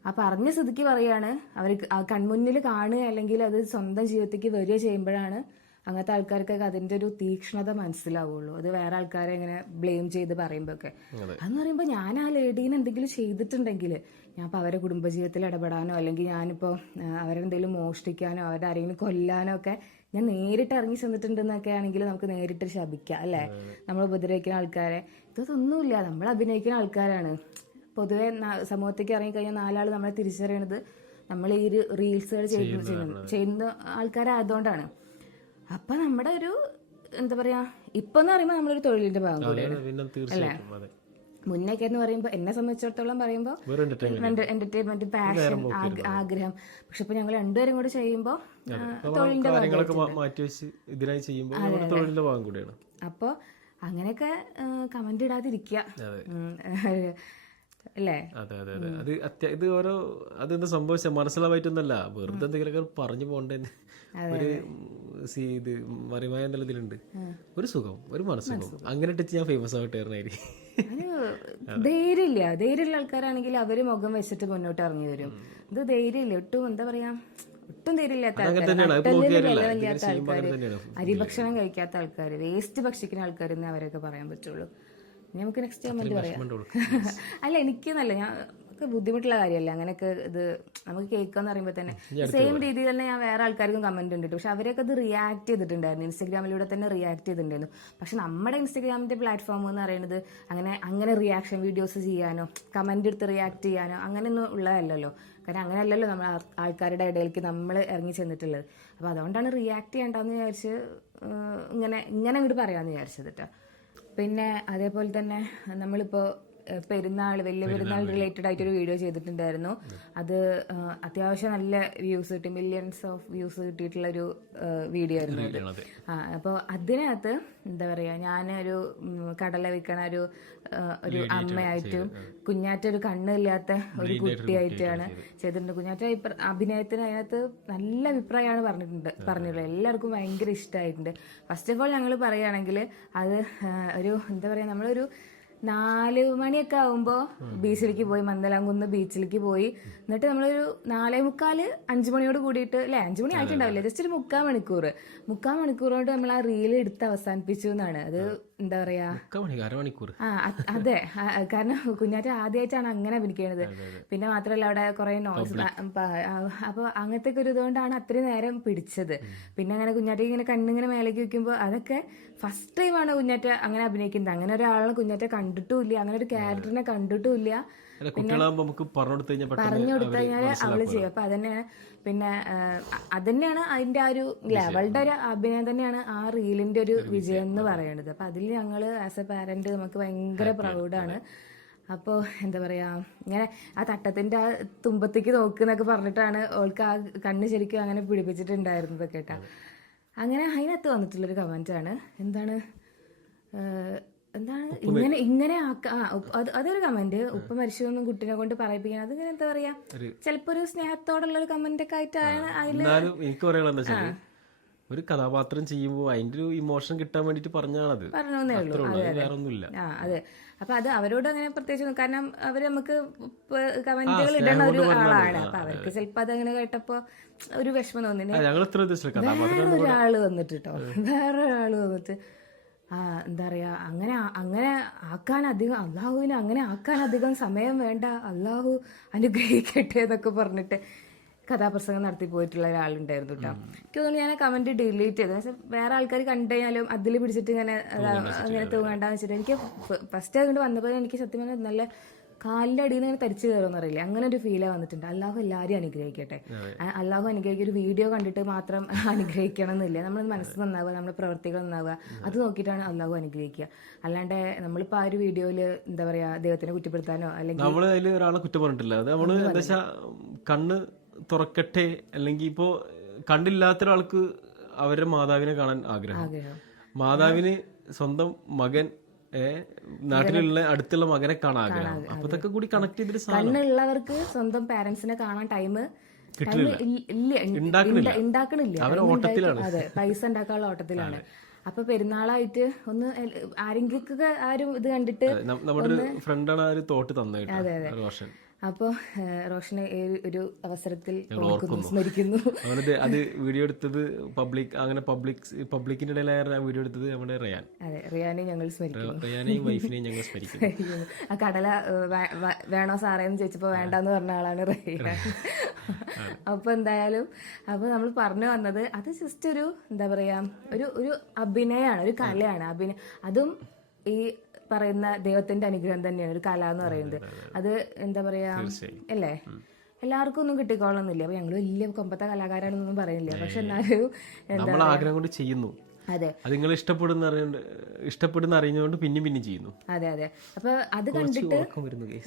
ആ പറഞ്ഞ സ്ഥിതിക്ക് പറയാണ്. അവർ കൺമുന്നിൽ കാണുക അല്ലെങ്കിൽ അത് സ്വന്തം ജീവിതത്തേക്ക് വരിക ചെയ്യുമ്പോഴാണ് അങ്ങനത്തെ ആൾക്കാർക്കൊക്കെ അതിന്റെ ഒരു തീക്ഷ്ണത മനസ്സിലാവുള്ളൂ. അത് വേറെ ആൾക്കാരെ ഇങ്ങനെ ബ്ലെയിം ചെയ്ത് പറയുമ്പോഴൊക്കെ അതെന്ന് പറയുമ്പോൾ ഞാൻ ആ ലേഡീനെ എന്തെങ്കിലും ചെയ്തിട്ടുണ്ടെങ്കിൽ ഞാൻ ഇപ്പോൾ അവരുടെ കുടുംബജീവിതത്തിൽ ഇടപെടാനോ അല്ലെങ്കിൽ ഞാനിപ്പോൾ അവരെന്തെങ്കിലും മോഷ്ടിക്കാനോ അവരുടെ ആരെങ്കിലും കൊല്ലാനോ ഒക്കെ ഞാൻ നേരിട്ട് ഇറങ്ങി ചെന്നിട്ടുണ്ടെന്നൊക്കെ ആണെങ്കിൽ നമുക്ക് നേരിട്ട് ശപിക്കാം അല്ലേ? നമ്മൾ ഉപദ്രവിക്കുന്ന ആൾക്കാരെ. ഇതൊന്നുമില്ല. നമ്മൾ അഭിനയിക്കുന്ന ആൾക്കാരാണ്. പൊതുവെ സമൂഹത്തേക്ക് ഇറങ്ങിക്കഴിഞ്ഞാൽ നാലാൾ നമ്മളെ തിരിച്ചറിയണത് നമ്മൾ ഈ ഒരു റീൽസുകൾ ചെയ്യുന്ന ചെയ്യുന്ന ആൾക്കാരായതുകൊണ്ടാണ്. അപ്പൊ നമ്മുടെ ഒരു എന്താ പറയാ ഇപ്പൊ എന്ന് പറയുമ്പോൾ നമ്മളൊരു തൊഴിലിന്റെ ഭാഗം കൂടിയാണ് അതെ മുന്നേക്കെ എന്ന് പറയുമ്പോൾ എന്നെ സംബന്ധിച്ചിടത്തോളം പറയുമ്പോൾ എന്റർടൈൻമെന്റ് പാഷൻ ആഗ്രഹം. പക്ഷെ ഇപ്പൊ ഞങ്ങൾ രണ്ടുപേരും കൂടെ ചെയ്യുമ്പോൾ തൊഴിലിന്റെ ഭാഗം കൂടിയാണ് അപ്പോൾ അങ്ങനെയൊക്കെ കമന്റ് ഇടാതിരിക്കുക. അതെ. അല്ലേ? അതെ അതെ അതെ. അത് അത്യ ഇത് ഓരോ അതെന്താ സംഭവിച്ച? മനസ്സിലാവായിട്ടൊന്നല്ല. വെറുതെ എന്തെങ്കിലുമൊക്കെ പറഞ്ഞു പോണ്ടേ ഒരു സി ഇത് മറിമായ എന്തെല്ലാം ഇതിലുണ്ട്. ഒരു സുഖം ഒരു മനസ്സുഖം. അങ്ങനെ ഇട്ടിച്ച് ഞാൻ ഫേമസ് അത് ധൈര്യമില്ല. ധൈര്യമുള്ള ആൾക്കാരാണെങ്കിൽ അവർ മുഖം വെച്ചിട്ട് മുന്നോട്ട് ഇറങ്ങി വരും. ഇത് ധൈര്യമില്ല. ഒട്ടും എന്താ പറയാ? ഒട്ടും ധൈര്യമില്ലാത്ത ആൾക്കാർ ആൾക്കാർ. അരിഭക്ഷണം കഴിക്കാത്ത ആൾക്കാർ വേസ്റ്റ് ഭക്ഷിക്കുന്ന ആൾക്കാർ എന്നേ അവരൊക്കെ പറയാൻ പറ്റുള്ളൂ. നമുക്ക് നെക്സ്റ്റ് കമന്റ് പറയാം. അല്ല എനിക്കെന്നല്ല. ഞാൻ ഒക്കെ ബുദ്ധിമുട്ടുള്ള കാര്യമല്ല? അങ്ങനെയൊക്കെ ഇത് നമുക്ക് കേൾക്കാന്ന് പറയുമ്പോൾ തന്നെ. സെയിം രീതിയിൽ തന്നെ ഞാൻ വേറെ ആൾക്കാർക്കും കമന്റ് ഉണ്ട് പക്ഷെ അവരൊക്കെ അത് റിയാക്ട് ചെയ്തിട്ടുണ്ടായിരുന്നു. ഇൻസ്റ്റഗ്രാമിലൂടെ തന്നെ റിയാക്ട് ചെയ്തിട്ടുണ്ടായിരുന്നു. പക്ഷെ നമ്മുടെ ഇൻസ്റ്റഗ്രാമിന്റെ പ്ലാറ്റ്ഫോം എന്ന് പറയുന്നത് അങ്ങനെ അങ്ങനെ റിയാക്ഷൻ വീഡിയോസ് ചെയ്യാനോ കമന്റ് എടുത്ത് റിയാക്ട് ചെയ്യാനോ അങ്ങനെയൊന്നും ഉള്ളതല്ലല്ലോ. കാരണം അങ്ങനെ അല്ലല്ലോ നമ്മൾ ആൾക്കാരുടെ ഇടയിലേക്ക് നമ്മൾ ഇറങ്ങി ചെന്നിട്ടുള്ളത്. അപ്പോൾ അതുകൊണ്ടാണ് റിയാക്ട് ചെയ്യേണ്ടെന്ന് വിചാരിച്ച് ഇങ്ങനെ ഇങ്ങനെ അങ്ങോട്ട് പറയാമെന്ന് വിചാരിച്ചത് കേട്ടോ പിന്നെ അതേപോലെ തന്നെ നമ്മളിപ്പോൾ പെരുന്നാൾ വലിയ പെരുന്നാൾ റിലേറ്റഡ് ആയിട്ടൊരു വീഡിയോ ചെയ്തിട്ടുണ്ടായിരുന്നു. അത് അത്യാവശ്യം നല്ല വ്യൂസ് കിട്ടി. മില്യൺസ് ഓഫ് വ്യൂസ് കിട്ടിയിട്ടുള്ള ഒരു വീഡിയോ ആയിരുന്നു ആ അപ്പോൾ അതിനകത്ത് എന്താ പറയുക ഞാൻ ഒരു കടല വിൽക്കണ ഒരു ഒരു അമ്മയായിട്ടും കുഞ്ഞാറ്റ ഒരു കണ്ണില്ലാത്ത ഒരു കുട്ടിയായിട്ടാണ് ചെയ്തിട്ടുണ്ട്. കുഞ്ഞാറ്റ അഭിനയത്തിന് അതിനകത്ത് നല്ല അഭിപ്രായമാണ് പറഞ്ഞിട്ടുണ്ട് പറഞ്ഞിട്ടുള്ളത്. എല്ലാവർക്കും ഭയങ്കര ഇഷ്ടമായിട്ടുണ്ട് ഫസ്റ്റ് ഓഫ് ഓൾ ഞങ്ങൾ പറയുകയാണെങ്കിൽ അത് ഒരു എന്താ പറയുക നമ്മളൊരു നാല് മണിയൊക്കെ ആവുമ്പോൾ ബീച്ചിലേക്ക് പോയി മന്ദലാംകുന്ന് ബീച്ചിലേക്ക് പോയി. എന്നിട്ട് നമ്മളൊരു നാലേ മുക്കാൽ അഞ്ചു മണിയോട് കൂടിയിട്ട് അല്ലെ? അഞ്ചു മണി ആയിട്ടുണ്ടാവില്ല ജസ്റ്റ് ഒരു മുക്കാൽ മണിക്കൂർ മുക്കാൽ മണിക്കൂറോട് നമ്മൾ ആ റീൽ എടുത്ത് അവസാനിപ്പിച്ചു എന്നാണ്. അത്. എന്താ പറയാ? അരമണിക്കൂർ. ആ അതെ കാരണം കുഞ്ഞാറ്റ ആദ്യമായിട്ടാണ് അങ്ങനെ അഭിനയിക്കുന്നത് പിന്നെ മാത്രമല്ല അവിടെ കുറെ നോയ്സ് അപ്പൊ അങ്ങനത്തെ ഒരു ഇതുകൊണ്ടാണ് അത്രയും നേരം പിടിച്ചത്. പിന്നെ അങ്ങനെ കുഞ്ഞാറ്റ ഇങ്ങനെ കണ്ണിങ്ങനെ മേലേക്ക് വെക്കുമ്പോൾ അതൊക്കെ ഫസ്റ്റ് ടൈമാണ് കുഞ്ഞാറ്റ അങ്ങനെ അഭിനയിക്കുന്നത്. അങ്ങനെ ഒരാളെ കുഞ്ഞാറ്റ കണ്ടിട്ടുമില്ല അങ്ങനെ ഒരു ക്യാരക്ടറിനെ കണ്ടിട്ടുമില്ല കുട്ടികളാകുമ്പോൾ നമുക്ക് പറഞ്ഞു കൊടുത്തു കഴിഞ്ഞാൽ പറഞ്ഞു കൊടുത്തു കഴിഞ്ഞാൽ അവൾ ചെയ്യും. അപ്പൊ അതന്നെയാണ് പിന്നെ അത് തന്നെയാണ് അതിന്റെ ആ ഒരു ലെവലുടെ അവളുടെ ഒരു അഭിനയം തന്നെയാണ് ആ റീലിന്റെ ഒരു വിജയം. എന്ന് പറയുന്നത് അപ്പൊ അതിൽ ഞങ്ങൾ ആസ് എ പാരന്റ് നമുക്ക് ഭയങ്കര പ്രൗഡാണ് അപ്പോ എന്താ പറയാ ഇങ്ങനെ ആ തട്ടത്തിന്റെ ആ തുമ്പത്തേക്ക് നോക്കുന്നൊക്കെ പറഞ്ഞിട്ടാണ് ഓൾക്ക് ആ കണ്ണ് ശരിക്കും അങ്ങനെ പിടിപ്പിച്ചിട്ടുണ്ടായിരുന്നത് കേട്ടാ. അങ്ങനെ അതിനകത്ത് വന്നിട്ടുള്ളൊരു കമന്റ് ആണ്. എന്താണ് എന്താണ്? ഇങ്ങനെ ഇങ്ങനെ അതൊരു കമന്റ് ഉപ്പ മരിച്ചതൊന്നും കുട്ടിനെ കൊണ്ട് പറയിപ്പിക്കണം. അത് ഇങ്ങനെ എന്താ പറയാ? ചിലപ്പോ ഒരു സ്നേഹത്തോടുള്ള ഒരു കമന്റ് ഒക്കെ ആയിട്ടാണ് എന്നാലും എനിക്ക് പറയാനുള്ളത് ഒരു കഥാപാത്രം ചെയ്യുമ്പോൾ അതിന്റെ ഒരു ഇമോഷൻ കിട്ടാൻ വേണ്ടിട്ട് പറഞ്ഞാണത്. ഉള്ളൂ. അത് അപ്പൊ അത് അവരോട് അങ്ങനെ പ്രത്യേകിച്ച് കാരണം അവർ നമുക്ക് കമന്റുകൾ ഇടുന്ന ഒരു ആളാണ്. അപ്പൊ അവർക്ക് ചിലപ്പോ അതങ്ങനെ കേട്ടപ്പോ ഒരു വിഷമം തോന്നി. വേറെ ഒരാൾ വന്നിട്ട് കേട്ടോ വേറെ ഒരാൾ വന്നിട്ട് എന്താ പറയാ അങ്ങനെ അങ്ങനെ ആക്കാൻ അധികം അള്ളാഹുവിന് അങ്ങനെ ആക്കാൻ അധികം സമയം വേണ്ട. അള്ളാഹു അനുഗ്രഹിക്കട്ടെ എന്നൊക്കെ പറഞ്ഞിട്ട് കഥാപ്രസംഗം നടത്തി പോയിട്ടുള്ള ഒരാളുണ്ടായിരുന്നു കേട്ടോ എനിക്ക് തോന്നുന്നു ഞാൻ ആ കമന്റ് ഡിലീറ്റ് ചെയ്തു. വേറെ ആൾക്കാർ കണ്ടു കഴിഞ്ഞാലും അതിൽ പിടിച്ചിട്ട് ഇങ്ങനെ അങ്ങനെ തൂങ്ങണ്ടെന്ന് വെച്ചിട്ട് എനിക്ക് ഫസ്റ്റ് അതുകൊണ്ട് വന്നപ്പോൾ എനിക്ക് സത്യം പറഞ്ഞാൽ നല്ല കാലിന്റെ അടിയിൽ നിന്ന് തരിച്ചു കയറുമെന്ന് അറിയില്ല? അങ്ങനെ ഒരു ഫീലാ വന്നിട്ടുണ്ട്. അല്ലാഹു എല്ലാവരും അനുഗ്രഹിക്കട്ടെ. അല്ലാഹു അള്ളാഹു അനുഗ്രഹിക്കുക ഒരു വീഡിയോ കണ്ടിട്ട് മാത്രം അനുഗ്രഹിക്കണം എന്നില്ല നമ്മൾ മനസ്സ് നന്നാവുക നമ്മുടെ പ്രവർത്തികൾ നന്നാവുക. അത് നോക്കിയിട്ടാണ് അള്ളാഹു അനുഗ്രഹിക്കുക. അല്ലാണ്ട് നമ്മളിപ്പോൾ ആ ഒരു വീഡിയോയിൽ എന്താ പറയാ ദൈവത്തിനെ കുറ്റപ്പെടുത്താനോ അല്ലെങ്കിൽ നമ്മൾ അതിൽ ഒരാളെ കുറ്റം പറഞ്ഞിട്ടില്ല. അത് വെച്ചാ കണ്ണ് തുറക്കട്ടെ അല്ലെങ്കിൽ ഇപ്പോ കണ്ടില്ലാത്ത ഒരാൾക്ക് അവരുടെ മാതാവിനെ കാണാൻ ആഗ്രഹം. മാതാവിന് സ്വന്തം മകൻ നാട്ടിലുള്ള അടുത്തുള്ള മകനെ കാണാൻ ആഗ്രഹം. അപ്പൊ ഇതൊക്കെ കൂടി കണക്ട് ചെയ്തിട്ട് കണ്ണുള്ളവർക്ക് സ്വന്തം പാരന്റ്സിനെ കാണാൻ ടൈം ഉണ്ടാക്കണില്ല. ഓട്ടത്തിലാണ്. അതെ പൈസ ഉണ്ടാക്കാനുള്ള ഓട്ടത്തിലാണ്. അപ്പൊ പെരുന്നാളായിട്ട് ഒന്ന് ആരെങ്കിലും ആരും ഇത് കണ്ടിട്ട് നമ്മുടെ ഫ്രണ്ടാണ് തോട്ട് ഒരു അതെ തന്നത് അപ്പൊ റോഷനെ ഒരു അവസരത്തിൽ സ്മരിക്കുന്നു. അവനത് അത് വീഡിയോ എടുത്തത് പബ്ലിക് അങ്ങനെ പബ്ലിക് പബ്ലിക്കിന്റെ ഇടയിലായ വീഡിയോ എടുത്തത് നമ്മുടെ റിയാൻ. അതെ റിയാനെ ഞങ്ങൾ സ്മരിക്കുന്നു. റിയാനെയും വൈഫിനെയും ഞങ്ങൾ സ്മരിക്കുന്നു. ആ കടല വേണോ സാറേ എന്ന് ചോദിച്ചപ്പോ വേണ്ടെന്ന് പറഞ്ഞ ആളാണ് റിയാൻ. അപ്പൊ എന്തായാലും അപ്പൊ നമ്മൾ പറഞ്ഞു വന്നത് അത് ജസ്റ്റ് ഒരു എന്താ പറയാ ഒരു ഒരു അഭിനയമാണ് ഒരു കലയാണ്. അഭിനയം അതും ഈ പറയുന്ന ദൈവത്തിന്റെ അനുഗ്രഹം തന്നെയാണ് ഒരു കല എന്ന് പറയുന്നത്. അത് എന്താ പറയാ അല്ലേ? എല്ലാവർക്കും ഒന്നും കിട്ടിക്കോളണമെന്നില്ല. അപ്പൊ ഞങ്ങൾ വലിയ കൊമ്പത്തെ കലാകാരാണെന്നൊന്നും പറയുന്നില്ല. പക്ഷെ എന്നാലും നമ്മൾ ആഗ്രഹം കൊണ്ട് ചെയ്യുന്നു. അതെ. അത് നിങ്ങൾ ഇഷ്ടപ്പെടുന്ന അറിയുന്നുണ്ട് ഇഷ്ടപ്പെടുന്ന അറിയുന്നതുകൊണ്ട് ചെയ്യുന്നു. അതെ അതെ. അപ്പൊ അത് കണ്ടിട്ട്.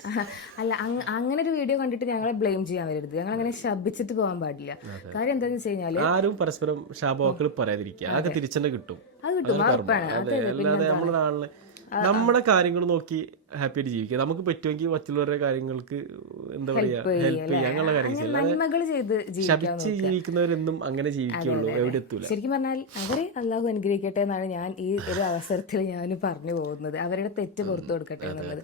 അല്ല അങ്ങനെ ഒരു വീഡിയോ കണ്ടിട്ട് ഞങ്ങളെ ബ്ലെയിം ചെയ്യാൻ വരരുത്. ഞങ്ങൾ അങ്ങനെ ശപിച്ചിട്ട് പോകാൻ പാടില്ല. കാര്യം എന്താന്ന് വെച്ച് കഴിഞ്ഞാൽ ആരും പരസ്പരം ശാപവാക്കൾ പറയാതിരിക്കുക. അതൊക്കെ തിരിച്ചെന്നെ കിട്ടും. അത് കിട്ടും. ഉറപ്പാണ്. അതെ അല്ലാതെ നമ്മുടെ നാളിൽ നമ്മുടെ കാര്യങ്ങൾ നോക്കി ഹാപ്പി ആയിട്ട് ജീവിക്കുക. നമുക്ക് പറ്റുമെങ്കിൽ മറ്റുള്ളവരുടെ കാര്യങ്ങൾക്ക് എന്താ പറയാ ഹെൽപ്പ് ചെയ്യുക അങ്ങനെയുള്ള കാര്യങ്ങൾ ശപിച്ച് ജീവിക്കുന്നവരെന്നും അങ്ങനെ ജീവിക്കുള്ളൂ എവിടെ എത്തൂല. ശരിക്കും പറഞ്ഞാൽ അവരെ അള്ളാഹു അനുഗ്രഹിക്കട്ടെ എന്നാണ് ഞാൻ ഈ ഒരു അവസരത്തിൽ ഞാൻ പറഞ്ഞു പോകുന്നത്. അവരുടെ തെറ്റ് പുറത്തു കൊടുക്കട്ടെ എന്നുള്ളത്.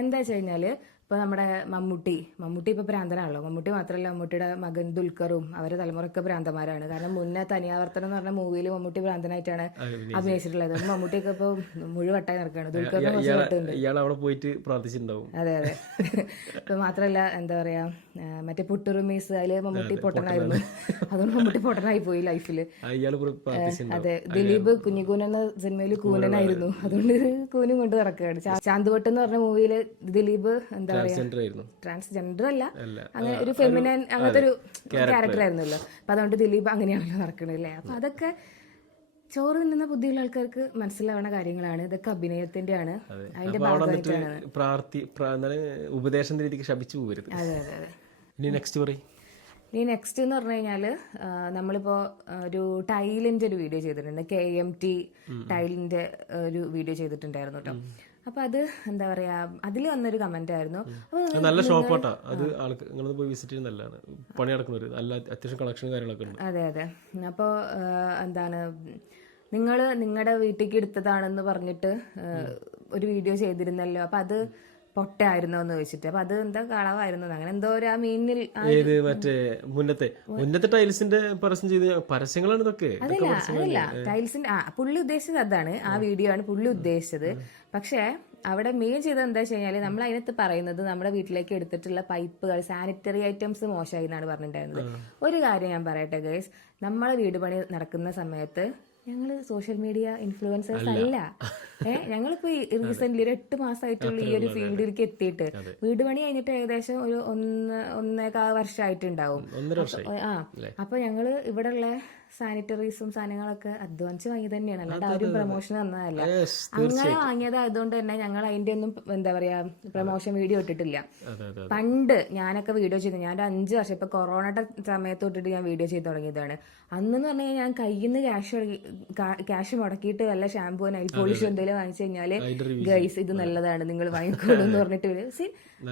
എന്താ വെച്ച് കഴിഞ്ഞാൽ ഇപ്പൊ നമ്മുടെ മമ്മൂട്ടി മമ്മൂട്ടി ഇപ്പൊ ഭ്രാന്തനാണല്ലോ. മമ്മൂട്ടി മാത്രമല്ല മമ്മൂട്ടിയുടെ മകൻ ദുൽഖറും അവരുടെ തലമുറയൊക്കെ ഭ്രാന്തന്മാരാണ്. കാരണം മുന്നേ തനിയാവർത്തനം എന്ന് പറഞ്ഞ മൂവിയിൽ മമ്മൂട്ടി ഭ്രാന്തനായിട്ടാണ് അഭിനയിച്ചിട്ടുള്ളത്. മമ്മൂട്ടിയൊക്കെ ഇപ്പൊ മുഴുവട്ടായി നടക്കുകയാണ് ദുൽഖറിന് കുറച്ച് വട്ടുണ്ട് പോയിട്ട് പ്രാർത്ഥിച്ചിട്ടുണ്ടാവും. അതെ അതെ. ഇപ്പൊ മാത്രല്ല എന്താ പറയാ മറ്റേ പുട്ടുറുമീസ് അതിൽ മമ്മൂട്ടി പൊട്ടനായിരുന്നു. അതുകൊണ്ട് മമ്മൂട്ടി പൊട്ടനായി പോയി ലൈഫിൽ അതെ ദിലീപ് കുഞ്ഞിക്കൂൻ എന്ന സിനിമയിൽ കൂനനായിരുന്നു. അതുകൊണ്ട് കൂനും കൊണ്ട് നടക്കുകയാണ്. ചാന്തുവട്ട് എന്ന് പറഞ്ഞ മൂവിയിൽ ദിലീപ് എന്താ പറയാ? ട്രാൻസ്ജെൻഡർ അല്ല. അങ്ങനെ ഒരു ഫെമിനൻ അങ്ങനത്തെ ഒരു ക്യാരക്ടർ ആയിരുന്നല്ലോ. അപ്പൊ അതുകൊണ്ട് ദിലീപ് അങ്ങനെയാണല്ലോ നടക്കണല്ലേ അപ്പൊ അതൊക്കെ ചോറ് തിന്നുന്ന ബുദ്ധിയുള്ള ആൾക്കാർക്ക് മനസ്സിലാവുന്ന കാര്യങ്ങളാണ്. ഇതൊക്കെ അഭിനയത്തിന്റെ ആണ് അതിന്റെ ഭാഗമായിട്ടാണ്. ഉപദേശം ശപിച്ചു പോകരുത്. അതെ അതെ അതെ. ഇനി നെക്സ്റ്റ് പറയും. ഇനി നെക്സ്റ്റ് എന്ന് പറഞ്ഞു കഴിഞ്ഞാൽ നമ്മളിപ്പോൾ ഒരു ടൈലിന്റെ ഒരു വീഡിയോ ചെയ്തിട്ടുണ്ട്. കെ എം ടി ടൈലിന്റെ ഒരു വീഡിയോ ചെയ്തിട്ടുണ്ടായിരുന്നു കേട്ടോ അപ്പൊ അത് എന്താ പറയാ അതിൽ വന്നൊരു കമന്റ് ആയിരുന്നു. നല്ല ഷോപ്പാട്ടാ അത് ആൾക്ക് പോയി വിസിറ്റ് ചെയ്യുന്ന നല്ലതാണ്. പണി നടക്കുന്നവര് നല്ല അത്യാവശ്യം കളക്ഷൻ കാര്യങ്ങളൊക്കെ ഉണ്ട്. അതെ അതെ. അപ്പോൾ എന്താണ് നിങ്ങൾ നിങ്ങളുടെ വീട്ടിലേക്ക് എടുത്തതാണെന്ന് പറഞ്ഞിട്ട് ഒരു വീഡിയോ ചെയ്തിരുന്നല്ലോ. അപ്പൊ അത് പൊട്ടായിരുന്നോ എന്ന് ചോദിച്ചിട്ട്. അപ്പൊ അത് എന്താ കളവായിരുന്നു. അങ്ങനെ എന്തോ ഒരു ആ മീനിൽ ഏത് മറ്റേ മുന്നത്തെ? മുന്നത്തെ ടൈൽസിന്റെ പരസ്യം ചെയ്ത് പരസ്യങ്ങളാണ് ഇതൊക്കെ? അതല്ല അതല്ല. ടൈൽസിന്റെ ആ പുള്ളി ഉദ്ദേശിച്ചത് അതാണ്. ആ വീഡിയോ ആണ് പുള്ളി ഉദ്ദേശിച്ചത്. പക്ഷേ അവിടെ മെയിൻ ചെയ്തത് എന്താ വെച്ച് കഴിഞ്ഞാൽ നമ്മൾ അതിനകത്ത് പറയുന്നത് നമ്മുടെ വീട്ടിലേക്ക് എടുത്തിട്ടുള്ള പൈപ്പുകൾ സാനിറ്ററി ഐറ്റംസ് മോശമായി എന്നാണ് പറഞ്ഞിട്ടുണ്ടായിരുന്നത്. ഒരു കാര്യം ഞാൻ പറയട്ടെ ഗേഴ്സ് നമ്മളെ വീട് പണി നടക്കുന്ന സമയത്ത് ഞങ്ങൾ സോഷ്യൽ മീഡിയ ഇൻഫ്ലുവൻസേഴ്സ് അല്ല. ഏഹ് ഞങ്ങളിപ്പോ റീസെന്റ് ഒരു എട്ട് മാസമായിട്ടുള്ള ഈ ഒരു ഫീൽഡിലേക്ക് എത്തിയിട്ട് വീട് പണി കഴിഞ്ഞിട്ട് ഏകദേശം ഒരു ഒന്ന് ഒന്നേകാൽ വർഷമായിട്ടുണ്ടാവും ആ അപ്പൊ ഞങ്ങൾ ഇവിടെ ഉള്ള സാനിറ്ററീസും സാധനങ്ങളൊക്കെ അധ്വാനിച്ച് വാങ്ങി തന്നെയാണ്. അല്ലാണ്ട് ആരും പ്രൊമോഷൻ തന്നതല്ല. അങ്ങനെ വാങ്ങിയതായതുകൊണ്ട് തന്നെ ഞങ്ങൾ അതിന്റെ ഒന്നും എന്താ പറയാ പ്രൊമോഷൻ വീഡിയോ ഇട്ടിട്ടില്ല. പണ്ട് ഞാനൊക്കെ വീഡിയോ ചെയ്തു ഞാൻ ഒരു അഞ്ച് വർഷം ഇപ്പൊ കൊറോണയുടെ സമയത്ത് തൊട്ടിട്ട് ഞാൻ വീഡിയോ ചെയ്ത് തുടങ്ങിയതാണ്. അന്നെന്ന് പറഞ്ഞു കഴിഞ്ഞാൽ ഞാൻ കയ്യിൽ നിന്ന് ക്യാഷ് ക്യാഷ് മുടക്കിയിട്ട് വല്ല ഷാമ്പൂ നൈ പോളിഷ് എന്തെങ്കിലും വാങ്ങിച്ചു കഴിഞ്ഞാൽ ഗൈസ് ഇത് നല്ലതാണ് നിങ്ങൾ വാങ്ങിക്കോളൂ എന്ന് പറഞ്ഞിട്ട്. See,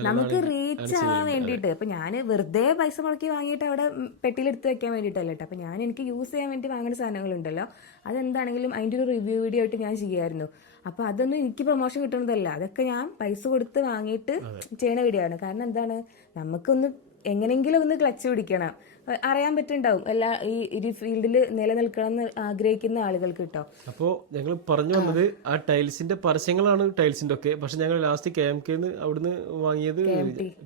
നമുക്ക് റീച്ച് ആവാൻ വേണ്ടിയിട്ട്. അപ്പൊ ഞാൻ വെറുതെ പൈസ മുടക്കി വാങ്ങിയിട്ട് അവിടെ പെട്ടിയിലെടുത്ത് വെക്കാൻ വേണ്ടിയിട്ടല്ല കേട്ടോ അപ്പൊ ഞാൻ എനിക്ക് യൂസ് ചെയ്യാൻ വേണ്ടി വാങ്ങുന്ന സാധനങ്ങളുണ്ടല്ലോ. അതെന്താണെങ്കിലും അതിന്റെ ഒരു റിവ്യൂ വീഡിയോ ആയിട്ട് ഞാൻ ചെയ്യായിരുന്നു. അപ്പോൾ അതൊന്നും എനിക്ക് പ്രൊമോഷൻ കിട്ടുന്നതല്ല. അതൊക്കെ ഞാൻ പൈസ കൊടുത്ത് വാങ്ങിയിട്ട് ചെയ്യണ വീഡിയോ ആണ്. കാരണം എന്താണ്? നമുക്കൊന്ന് എങ്ങനെങ്കിലും ഒന്ന് ക്ലച്ച് പിടിക്കണം. അറിയാൻ പറ്റുണ്ടാവും എല്ലാ ഈ ഒരു ഫീൽഡിൽ നിലനിൽക്കണം എന്ന് ആഗ്രഹിക്കുന്ന ആളുകൾക്ക് കേട്ടോ അപ്പോ ഞങ്ങൾ പറഞ്ഞു വന്നത് ആ. ടൈൽസിന്റെ പരസ്യങ്ങളാണ് ടൈൽസിന്റെ ഒക്കെ. പക്ഷെ ഞങ്ങൾ ലാസ്റ്റ് കെ എം കെന്ന് അവിടുന്ന് വാങ്ങിയത്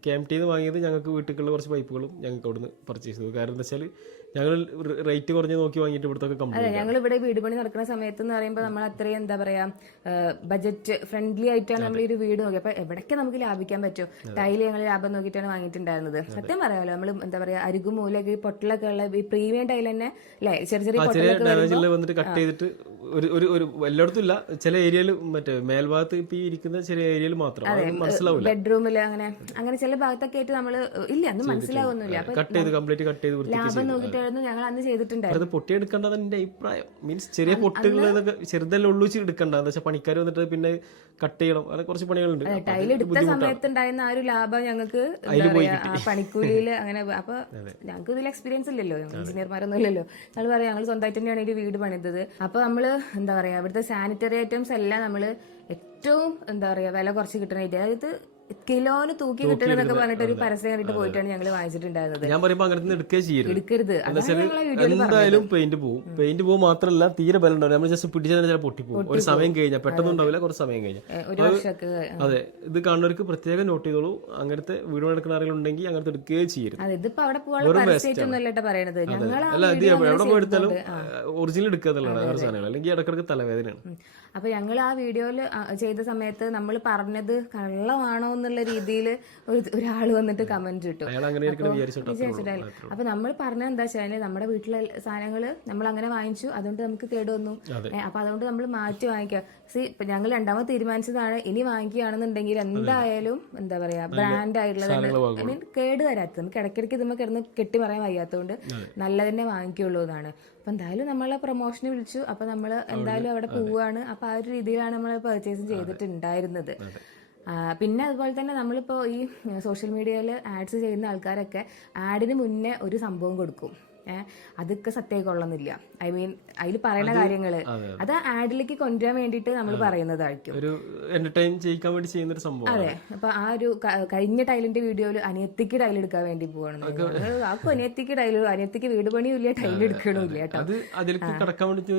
കെ എം ടിന്ന് വാങ്ങിയത് ഞങ്ങൾക്ക് വീട്ടിലുള്ള കുറച്ച് പൈപ്പുകളും ഞങ്ങൾക്ക് അവിടുന്ന് പർച്ചേസ് ചെയ്തു. കാരണം എന്താ വെച്ചാൽ ഞങ്ങൾ റേറ്റ് കുറഞ്ഞ് നോക്കി വാങ്ങിയിട്ട് ഇവിടുത്തെ അതെ ഞങ്ങൾ ഇവിടെ വീട് പണി നടക്കുന്ന സമയത്ത് എന്ന് പറയുമ്പോൾ നമ്മൾ അത്രയും എന്താ പറയാ ബജറ്റ് ഫ്രണ്ട്ലി ആയിട്ടാണ് നമ്മൾ ഈ ഒരു വീട് നോക്കി അപ്പൊ എവിടൊക്കെ നമുക്ക് ലാഭിക്കാൻ പറ്റും? ടൈൽ ഞങ്ങൾ ലാഭം നോക്കിയിട്ടാണ് വാങ്ങിയിട്ടുണ്ടായിരുന്നത്. സത്യം പറയാമല്ലോ നമ്മൾ എന്താ പറയാ അരികുമൂലൊക്കെ ഈ പൊട്ടലൊക്കെ ഉള്ള ഈ പ്രീമിയം ടൈൽ തന്നെ അല്ലെ ചെറിയ ചെറിയ പൊട്ടലൊക്കെ വന്നിട്ട് കട്ട് ചെയ്തിട്ട് ഒരു ഒരു ഒരു എല്ലായിടത്തും ഇല്ല. ചില ഏരിയയിൽ മറ്റേ മേൽഭാഗത്ത് ഇപ്പൊ ഇരിക്കുന്ന ചെറിയ ഏരിയയിൽ മാത്രം. മനസ്സിലാവില്ല ബെഡ്റൂമിൽ അങ്ങനെ അങ്ങനെ ചില ഭാഗത്തൊക്കെ ആയിട്ട് നമ്മൾ ഇല്ല അത് മനസ്സിലാവുന്നില്ല ലാഭം കട്ട് ചെയ്ത് കംപ്ലീറ്റ് കട്ട് ചെയ്ത്. ലാഭം നോക്കിയിട്ടായിരുന്നു ഞങ്ങൾ അന്ന് ചെയ്തിട്ടുണ്ടായിരുന്നു. പൊട്ടിയെടുക്കേണ്ടത് എന്റെ അഭിപ്രായം. മീൻസ് ചെറിയ പൊട്ടുകൾ എന്നൊക്കെ ചെറുതെല്ലാം ഉള്ളു എടുക്കണ്ട എന്താ വെച്ചാൽ പണിക്കാർ വന്നിട്ട് പിന്നെ കട്ട് ചെയ്യണം. അങ്ങനെ കുറച്ച് പണികളുണ്ട്. ടൈൽ എടുത്ത സമയത്ത് ഉണ്ടായിരുന്ന ആ ഒരു ലാഭം ഞങ്ങൾക്ക് പണിക്കൂലിയിൽ അങ്ങനെ അപ്പൊ ഞങ്ങൾക്ക് ഇതിൽ എക്സ്പീരിയൻസ് ഇല്ലല്ലോ. എഞ്ചിനീയർമാരൊന്നും ഇല്ലല്ലോ. ഞങ്ങൾ പറയാം ഞങ്ങൾ സ്വന്തമായിട്ട് തന്നെയാണ് ഈ വീട് പണിതത്. അപ്പൊ നമ്മൾ എന്താ പറയാ ഇവിടുത്തെ സാനിറ്ററി ഐറ്റംസ് എല്ലാം നമ്മൾ ഏറ്റവും എന്താ പറയാ വില കുറച്ച് കിട്ടണ അതായത് കിലോന് തൂക്കി കിട്ടണമെന്നൊക്കെ പറഞ്ഞിട്ട് ഒരു പരസ്യം കണ്ടിട്ട് പോയിട്ടാണ് ഞങ്ങൾ വാങ്ങിച്ചിട്ടുണ്ടായിരുന്നത്. ഞാൻ പറയുമ്പോ അങ്ങനത്തെ എടുക്കുക ചെയ്യരുത്. എടുക്കരുത്. എന്തായാലും പെയിന്റ് പോകും പെയിന്റ് പോകും മാത്രമല്ല തീരെ ബലം ഉണ്ടാവില്ല. നമ്മൾ ജസ്റ്റ് പിടിച്ചാൽ ചില പൊട്ടിപ്പോകും ഒരു സമയം കഴിഞ്ഞാൽ പെട്ടെന്ന് ഉണ്ടാവില്ല കുറച്ച് സമയം കഴിഞ്ഞാൽ അതെ ഇത് കാണുന്നവർക്ക് പ്രത്യേകം നോട്ട് ചെയ്തോളൂ. അങ്ങനത്തെ വീഡിയോ എടുക്കുന്ന ആരെങ്കിലും ഉണ്ടെങ്കിൽ അങ്ങനത്തെ എടുക്കുകയും ചെയ്യരുത്. അല്ല ഇത് എവിടെ അങ്ങനെ പോയി എടുത്താലും ഒറിജിനൽ എടുക്കുക എന്നുള്ളതാണ് സാധനങ്ങൾ അല്ലെങ്കിൽ ഇടക്കിടക്ക് തലവേദനയാണ്. അപ്പൊ ഞങ്ങൾ ആ വീഡിയോയിൽ ചെയ്ത സമയത്ത് നമ്മൾ പറഞ്ഞത് കള്ളമാണോ എന്നുള്ള രീതിയിൽ ഒരു ഒരാൾ വന്നിട്ട് കമന്റ് ഇട്ടു. അപ്പൊ നമ്മൾ പറഞ്ഞ എന്താ വെച്ചാൽ നമ്മുടെ വീട്ടിലെ സാധനങ്ങൾ നമ്മൾ അങ്ങനെ വാങ്ങിച്ചു. അതുകൊണ്ട് നമുക്ക് കേടുവന്നു അപ്പൊ അതുകൊണ്ട് നമ്മൾ മാറ്റി വാങ്ങിക്കുക. സി ഇപ്പൊ ഞങ്ങൾ രണ്ടാമത് തീരുമാനിച്ചതാണ് ഇനി വാങ്ങിക്കുകയാണെന്നുണ്ടെങ്കിൽ എന്തായാലും എന്താ പറയാ ബ്രാൻഡ് ആയിട്ടുള്ള ഐ മീൻ കേട് തരാത്തത് നമുക്ക് ഇടയ്ക്കിടയ്ക്ക് നമുക്ക് കിടന്ന് കെട്ടി പറയാൻ വയ്യാത്തതുകൊണ്ട് നല്ലതന്നെ വാങ്ങിക്കുള്ളൂ എന്നാണ്. അപ്പൊ എന്തായാലും നമ്മളെ പ്രൊമോഷന് വിളിച്ചു. അപ്പൊ നമ്മൾ എന്തായാലും അവിടെ പോവുകയാണ് അപ്പൊ ആ ഒരു രീതിയിലാണ് നമ്മൾ പർച്ചേസ് ചെയ്തിട്ടുണ്ടായിരുന്നത്. പിന്നെ അതുപോലെ തന്നെ നമ്മളിപ്പോൾ ഈ സോഷ്യൽ മീഡിയയിൽ ആഡ്സ് ചെയ്യുന്ന ആൾക്കാരൊക്കെ ആഡിന് മുന്നേ ഒരു സംഭവം കൊടുക്കും. അതൊക്കെ സത്യമായി കൊള്ളുന്നില്ല ഐ മീൻ അതിൽ പറയുന്ന കാര്യങ്ങൾ അത് ആഡിലേക്ക് കൊണ്ടുവരാൻ വേണ്ടിയിട്ട് നമ്മൾ പറയുന്നതായിരിക്കും. ഒരു എന്റർടൈൻ ചെയ്യിക്കാൻ വേണ്ടി ചെയ്യുന്ന ഒരു സംഭവം അതെ. അപ്പൊ ആ ഒരു കഴിഞ്ഞ ടൈലിന്റെ വീഡിയോയിൽ അനിയത്തിക്ക് ടൈൽ എടുക്കാൻ വേണ്ടി പോവാണ്. ആ അനിയത്തിക്ക് ടൈൽ അനിയത്തിക്ക് വീട് പണിയും ഇല്ല ടൈൽ എടുക്കണമില്ല കേട്ടോ. അത് അതിലേക്ക് കടക്കാൻ വേണ്ടി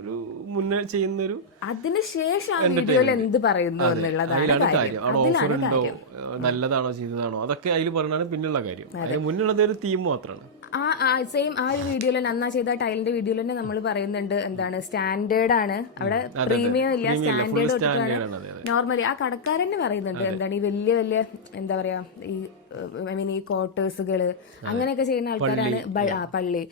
ഒരു മുന്നേ ചെയ്യുന്ന ഒരു അതിനുശേഷം ആ വീഡിയോയിൽ എന്ത് പറയുന്നു എന്നുള്ളതാണ് കാര്യം. നല്ലതാണോ ചെയ്തതാണോ അതൊക്കെ അതിൽ പറഞ്ഞാണ് പിന്നെയുള്ള കാര്യം. അതിന് മുന്നുള്ളത് ഒരു തീം മാത്രമാണ് ആ സെയിം ആ ഒരു വീഡിയോയിൽ തന്നെ അന്നാ ചെയ്ത ടൈലിന്റെ വീഡിയോയിൽ തന്നെ നമ്മൾ പറയുന്നുണ്ട് എന്താണ് സ്റ്റാൻഡേർഡ് ആണ്. അവിടെ പ്രീമിയം ഇല്ല സ്റ്റാൻഡേർഡ് നോർമലി ആ കടക്കാരൻ തന്നെ പറയുന്നുണ്ട് എന്താണ് ഈ വലിയ വലിയ എന്താ പറയാ ഈ ഐ മീൻ ഈ ക്വാർട്ടേഴ്സുകൾ അങ്ങനെയൊക്കെ ചെയ്യുന്ന ആൾക്കാരാണ് പള്ളി.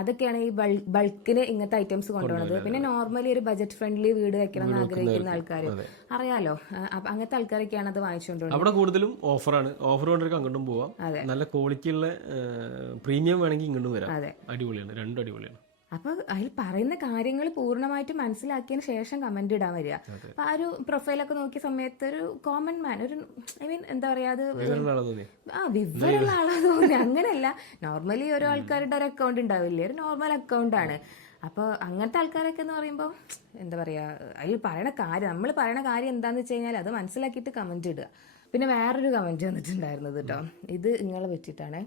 അതൊക്കെയാണ് ഈ ബൾക്കിന് ഇങ്ങനത്തെ ഐറ്റംസ് കൊണ്ടുപോകുന്നത് പിന്നെ നോർമലി ഒരു ബജറ്റ് ഫ്രണ്ട്ലി വീട് വെക്കണം എന്ന് ആഗ്രഹിക്കുന്ന ആൾക്കാർ അറിയാലോ? അങ്ങനത്തെ ആൾക്കാരൊക്കെയാണ് അത് വാങ്ങിച്ചുകൊണ്ടുപോകുന്നത് അവിടെ കൂടുതലും ഓഫറാണ് ഓഫർ കൊണ്ടൊക്കെ അങ്ങോട്ടും പോവാം. നല്ല ക്വാളിറ്റിയുള്ള പ്രീമിയം വേണമെങ്കിൽ ഇങ്ങോട്ടും വരാം. അടിപൊളിയാണ്. രണ്ടും അടിപൊളിയാണ്. അപ്പൊ അതിൽ പറയുന്ന കാര്യങ്ങൾ പൂർണമായിട്ട് മനസ്സിലാക്കിയതിന് ശേഷം കമന്റ് ഇടാൻ വരിക. അപ്പൊ ആ ഒരു പ്രൊഫൈലൊക്കെ നോക്കിയ സമയത്ത് ഒരു കോമൺ മാൻ ഒരു ഐ മീൻ എന്താ പറയാ അത് ആ വിവരമുള്ള ആളാന്ന് തോന്നി അങ്ങനെയല്ല. നോർമലി ഓരോ ആൾക്കാരുടെ ഒരു അക്കൗണ്ട് ഉണ്ടാവില്ലേ? ഒരു നോർമൽ അക്കൗണ്ട് ആണ്. അപ്പോൾ അങ്ങനത്തെ ആൾക്കാരൊക്കെ എന്ന് പറയുമ്പോൾ എന്താ പറയാ അതിൽ പറയണ കാര്യം നമ്മൾ പറയണ കാര്യം എന്താന്ന് വെച്ച് കഴിഞ്ഞാൽ അത് മനസ്സിലാക്കിയിട്ട് കമന്റ് ഇടുക. പിന്നെ വേറൊരു കമന്റ് വന്നിട്ടുണ്ടായിരുന്നത് കേട്ടോ ഇത് നിങ്ങളെ പറ്റിയിട്ടാണ്.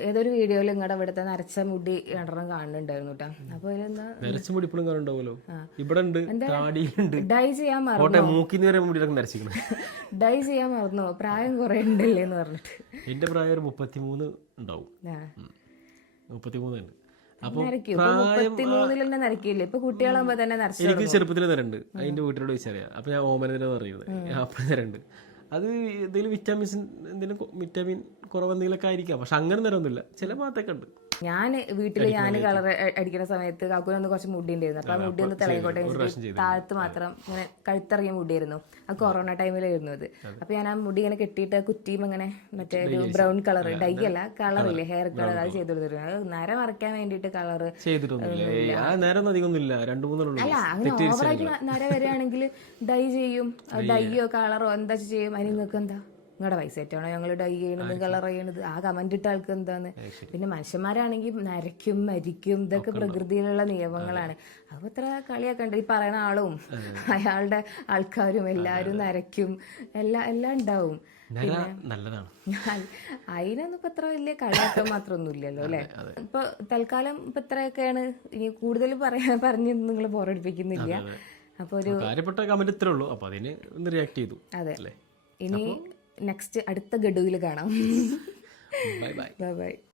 ഏതൊരു വീഡിയോയിൽ ഇങ്ങടെ ഇവിടുത്തെ നരച്ച മുടി രണ്ടെണ്ണം കാണുന്നുണ്ടായിരുന്നു കേട്ടോ അപ്പൊ അതിലെന്താ? നരച്ച മുടി ഇപ്പോഴും കാണുണ്ടാവുമല്ലോ ഇവിടെ ഉണ്ട് താടിയിലുണ്ട്. ഡൈ ചെയ്യാൻ മറന്നു? ഡൈ ചെയ്യാൻ മറന്നോ? പ്രായം കുറെ ഉണ്ടല്ലേ എന്ന് പറഞ്ഞിട്ട്. എന്റെ പ്രായം ഒരു മുപ്പത്തിമൂന്ന് ഉണ്ടാവും. ഉണ്ട്. തന്നെ തന്നെ എനിക്ക് ചെറുപ്പത്തിൽ തരണ്ട്. അതിന്റെ വീട്ടിലോട് ചോദിച്ചറിയാം അപ്പൊ ഞാൻ ഓമനതിനെ പറയുന്നത് അപ്പൊ തരണ്ട്. അത് എന്തെങ്കിലും വിറ്റാമിൻസ് എന്തെങ്കിലും വിറ്റാമിൻ കുറവ് എന്തെങ്കിലുമൊക്കെ ആയിരിക്കാം. പക്ഷെ അങ്ങനെ തരൊന്നുമില്ല ചില ഭാഗത്തൊക്കെ ഉണ്ട്. ഞാൻ വീട്ടിൽ ഞാൻ കളർ അടിക്കുന്ന സമയത്ത് കാക്കൂനൊന്ന് കുറച്ച് മുടി ഉണ്ടായിരുന്നു അപ്പൊ ആ മുടി ഒന്ന് തിളങ്ങിക്കോട്ടെ താഴത്ത് മാത്രം ഇങ്ങനെ കഴുത്തിറങ്ങിയ മുടിയായിരുന്നു. ആ കൊറോണ ടൈമിലായിരുന്നു അത്. അപ്പൊ ഞാൻ ആ മുടി ഇങ്ങനെ കെട്ടിയിട്ട് കുറ്റിയും അങ്ങനെ മറ്റേ ഒരു ബ്രൗൺ കളർ ഡൈ അല്ല കളർ ഇല്ലേ ഹെയർ കളർ അത് ചെയ്ത് കൊടുത്തിരുന്നു. അത് നര മറക്കാൻ വേണ്ടിയിട്ട് കളർ അല്ല അങ്ങനെ ഓവറായിട്ട് നര വരികയാണെങ്കിൽ ഡൈ ചെയ്യും. ഡൈയോ കളറോ എന്താ ചെയ്യും? അതിന് നിങ്ങൾക്ക് എന്താ? നിങ്ങളുടെ പൈസ ഏറ്റവും ഞങ്ങൾ ഡൈ ചെയ്യണത് കളർ ചെയ്യണത് ആ കമന്റ് ഇട്ട ആൾക്ക് എന്താണ് പിന്നെ മനുഷ്യന്മാരാണെങ്കിൽ നരയ്ക്കും മരിക്കും ഇതൊക്കെ പ്രകൃതിയിലുള്ള നിയമങ്ങളാണ്. അപ്പൊ ഇത്ര കളിയാക്കണ്ട. ഈ പറയുന്ന ആളും അയാളുടെ ആൾക്കാരും എല്ലാരും നരയ്ക്കും എല്ലാം എല്ലാം ഉണ്ടാവും. നല്ലതാണ്. അതിനൊന്നും ഇപ്പൊ ഇത്ര വലിയ കളിയാക്കാൻ മാത്രമൊന്നും ഇല്ലല്ലോ അല്ലെ ഇപ്പൊ തൽക്കാലം ഇപ്പൊ ഇത്രയൊക്കെയാണ്. ഇനി കൂടുതൽ പറയാ പറഞ്ഞ് നിങ്ങൾ ബോറടിപ്പിക്കുന്നില്ല അപ്പൊ ഒരു കാര്യപ്പെട്ട കമന്റ് ഇത്രേ ഉള്ളൂ. അപ്പൊ അതിന് ഒന്ന് റിയാക്ട് ചെയ്തു അതെ. ഇനി നെക്സ്റ്റ് അടുത്ത ഗഡുവിൽ കാണാം. Bye bye bye bye